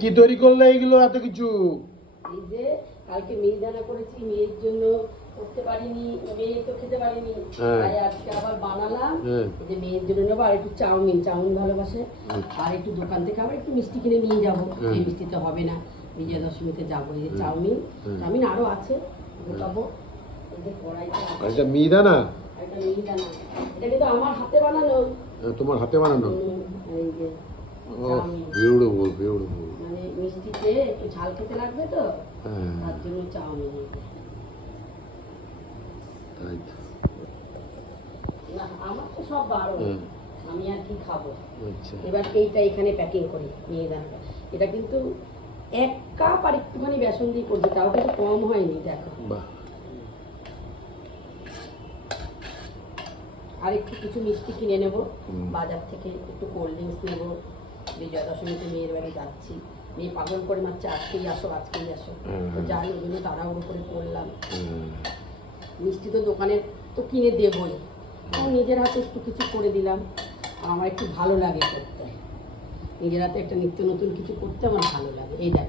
কি তৈরি করলে এইগুলো এত কিছু? এই যে কালকে মিহিদানা করেছি, মেয়ের জন্য করতে পারিনি, মেয়ে তো খেতে পারিনি, তাই আজকে আবার বানালাম। এই যে মেয়ের জন্য নেবো আর একটু চাউমিন ভালোবাসে, আর একটু দোকান থেকে আবার একটু মিষ্টি কিনে নিয়ে যাবো। এই মিষ্টিতে হবে না, বিজয়া দশমীতে যাবো। এই যে চাউমিন আরো আছে, পাবো। এই যে কড়াইটা, এটা মিহিদানা, এটা মিহিদানা, এটা কিন্তু আমার হাতে বানানো। তোমার হাতে বানানো? এই যে বিউটিফুল। মানে মিষ্টিতে একটু ঝাল খেতে লাগবে তো, তার জন্য চাউমিন। না আমার তো সব বারো, আমি আর কি খাবো। এবার এইটা এখানে প্যাকিং করি মিহিদানাটা। এটা কিন্তু 1 কাপ আর একটুখানি বেসন দিয়ে করছি, তাও কিন্তু কম হয়নি। দেখো, আর একটু কিছু মিষ্টি কিনে নেব বাজার থেকে, একটু কোল্ড ড্রিঙ্কস নেবো। বিজয়া দশমীতে মেয়ের বাড়ি যাচ্ছি, মেয়ে পাগল করে মারছে আজকেই আসো। তো যাই, ওই জন্য তাড়াহুড়ো করে করলাম। মিষ্টি তো দোকানে তো কিনে দেবই, নিজের হাতে একটু কিছু করে দিলাম। আমার একটু ভালো লাগে করতে, নিজের হাতে একটা নিত্য নতুন কিছু করতে আমার ভালো লাগে। এই দেখ।